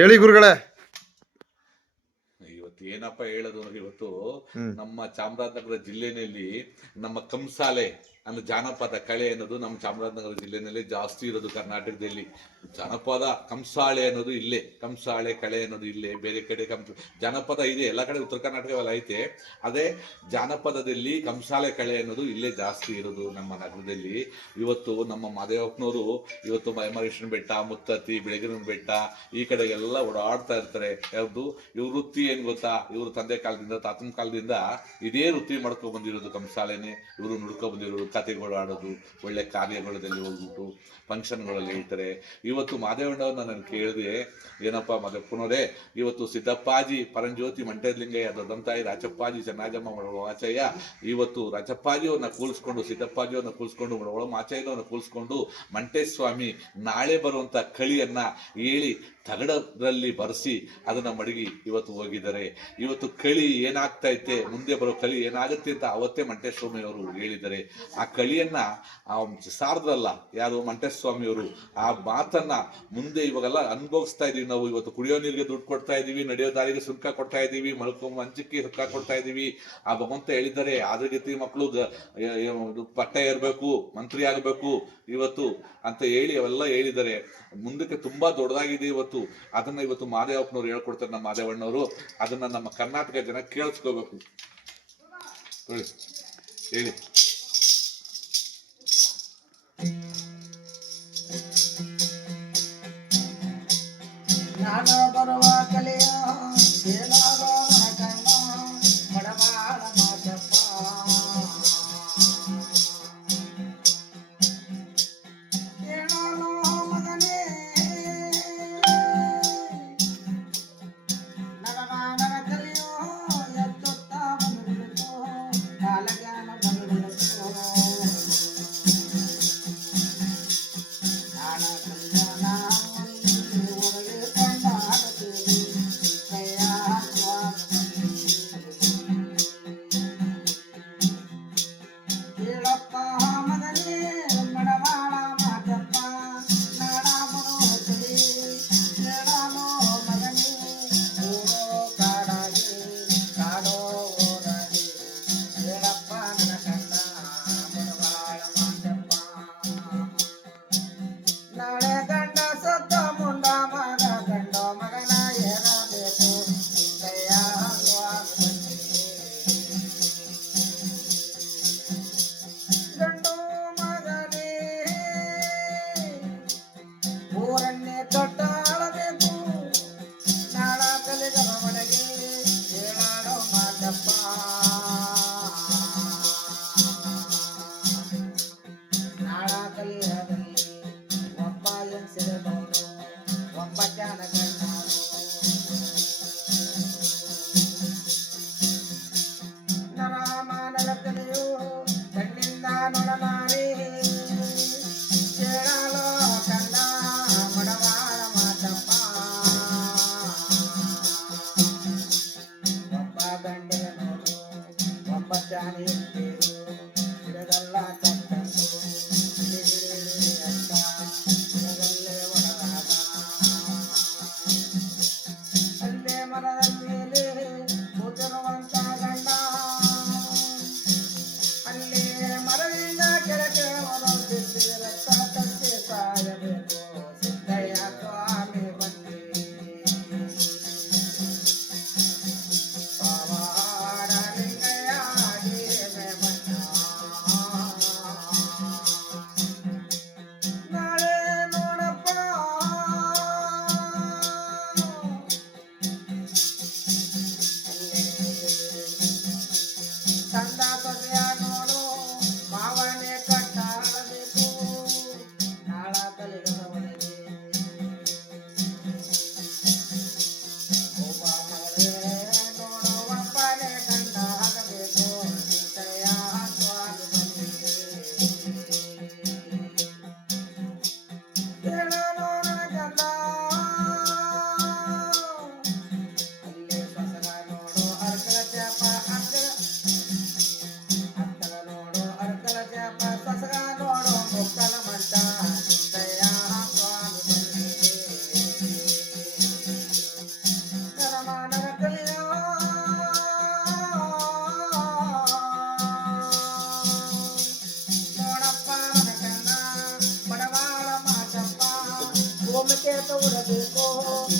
ಹೇಳಿ ಗುರುಗಳೇ. ಇವತ್ತು ಏನಪ್ಪ ಹೇಳೋದು ಅಂದ್ರೆ ಇವತ್ತು ನಮ್ಮ ಚಾಮರಾಜನಗರ ಜಿಲ್ಲೆನಲ್ಲಿ ನಮ್ಮ ಕಂಸಾಲೆ ಅಂದ್ರೆ ಜಾನಪದ ಕಳೆ ಅನ್ನೋದು ನಮ್ಮ ಚಾಮರಾಜನಗರ ಜಿಲ್ಲೆನಲ್ಲೇ ಜಾಸ್ತಿ ಇರೋದು ಕರ್ನಾಟಕದಲ್ಲಿ. ಜಾನಪದ ಕಂಸಾಳೆ ಅನ್ನೋದು ಇಲ್ಲೇ, ಕಂಸಾಳೆ ಕಳೆ ಅನ್ನೋದು ಇಲ್ಲೇ, ಬೇರೆ ಕಡೆ ಕಂಸ ಜನಪದ ಇದೆ, ಎಲ್ಲ ಕಡೆ ಉತ್ತರ ಕರ್ನಾಟಕವೆಲ್ಲ ಐತೆ. ಅದೇ ಜಾನಪದದಲ್ಲಿ ಕಂಸಾಳೆ ಕಳೆ ಅನ್ನೋದು ಇಲ್ಲೇ ಜಾಸ್ತಿ ಇರೋದು ನಮ್ಮ ನಗರದಲ್ಲಿ. ಇವತ್ತು ನಮ್ಮ ಮಾದೇವಪ್ಪನವರು ಇವತ್ತು ಮಹಮಹೇಶ್ವರನ ಬೆಟ್ಟ, ಮುತ್ತತ್ತಿ, ಬೆಳಗಿನ ಬೆಟ್ಟ, ಈ ಕಡೆ ಎಲ್ಲ ಓಡಾಡ್ತಾ ಇರ್ತಾರೆ. ಯಾವುದು? ಇವ್ರ ವೃತ್ತಿ ಏನ್ ಗೊತ್ತಾ? ಇವ್ರ ತಂದೆ ಕಾಲದಿಂದ, ತಾತನ ಕಾಲದಿಂದ ಇದೇ ವೃತ್ತಿ ಮಾಡ್ಕೊಂಡು ಬಂದಿರೋದು ಕಂಸಾಳೆನೆ. ಇವರು ನುಡ್ಕೊ ಬಂದಿರೋದು ಕತೆಗಳು ಆಡೋದು, ಒಳ್ಳೆ ಕಾರ್ಯಗಳಲ್ಲಿ ಹೋಗ್ಬಿಟ್ಟು ಫಂಕ್ಷನ್ಗಳಲ್ಲಿ ಹೇಳ್ತಾರೆ. ಇವತ್ತು ಮಾದೇವಣ್ಣವ್ರನ್ನ ನಾನು ಕೇಳಿದೆ, ಏನಪ್ಪ ಮಾದೇವಪ್ಪನವರೇ ಇವತ್ತು ಸಿದ್ದಪ್ಪಾಜಿ ಪರಂಜ್ಯೋತಿ ಮಂಟೇಲಿಂಗಯ್ಯ ದೊಡ್ಡಂತಾಯಿ ರಾಚಪ್ಪಾಜಿ ಚೆನ್ನಾಜಮ್ಮ ಆಚಯ್ಯ ಇವತ್ತು ರಾಚಪ್ಪಾಜಿಯವ್ರನ್ನ ಕೂಲ್ಸ್ಕೊಂಡು ಸಿದ್ದಪ್ಪಾಜಿಯವ್ರನ್ನ ಕೂಲ್ಸ್ಕೊಂಡು ಒಳ ಮಾಚಯ್ಯನವ್ರನ್ನ ಕೂಲ್ಸ್ಕೊಂಡು ಮಂಟೇಸ್ವಾಮಿ ನಾಳೆ ಬರುವಂತ ಕಳಿಯನ್ನ ಹೇಳಿ ತಗಡದಲ್ಲಿ ಬರೆಸಿ ಅದನ್ನ ಮಡಗಿ ಇವತ್ತು ಹೋಗಿದ್ದಾರೆ. ಇವತ್ತು ಕಳಿ ಏನಾಗ್ತಾ ಐತೆ, ಮುಂದೆ ಬರೋ ಕಳಿ ಏನಾಗುತ್ತೆ ಅಂತ ಅವತ್ತೇ ಮಂಟೇಸ್ವಾಮಿ ಅವರು ಹೇಳಿದ್ದಾರೆ. ಆ ಕಳಿಯನ್ನ ಆ ಸಾರದ್ರಲ್ಲ, ಯಾರು ಮಂಟೇಸ್ವಾಮಿ ಅವರು ಆ ಮಾತನ್ನ ಮುಂದೆ ಇವಾಗೆಲ್ಲ ಅನುಭವಿಸ್ತಾ ಇದೀವಿ ನಾವು. ಇವತ್ತು ಕುಡಿಯೋ ನೀರಿಗೆ ದುಡ್ಡು ಕೊಡ್ತಾ ಇದೀವಿ, ನಡೆಯೋ ದಾರಿಗೆ ಸುಂಕ ಕೊಡ್ತಾ ಇದೀವಿ ಮಲ್ಕೊ ಮಂಚಕ್ಕೆ ಸುಂಕ ಕೊಡ್ತಾ ಇದೀವಿ. ಆ ಭಗವಂತ ಹೇಳಿದ್ದಾರೆ ಅದ್ರ ಗತಿ ಮಕ್ಕಳು ಪಟ್ಟ ಇರಬೇಕು ಮಂತ್ರಿ ಆಗಬೇಕು ಇವತ್ತು ಅಂತ ಹೇಳಿ ಅವೆಲ್ಲ ಹೇಳಿದ್ದಾರೆ. ಮುಂದಕ್ಕೆ ತುಂಬಾ ದೊಡ್ಡದಾಗಿದೆ ಇವತ್ತು. ಅದನ್ನ ಇವತ್ತು ಮಾದೇವಪ್ಪನವ್ರು ಹೇಳ್ಕೊಡ್ತಾರೆ ನಮ್ಮ ಮಾದೇವಣ್ಣವರು. ಅದನ್ನ ನಮ್ಮ ಕರ್ನಾಟಕ ಜನ ಕೇಳಿಸ್ಕೋಬೇಕು. ಹೇಳಿ. ಜ್ಞಾನ ಬರುವ ಕಲೆಯ I don't wanna be more.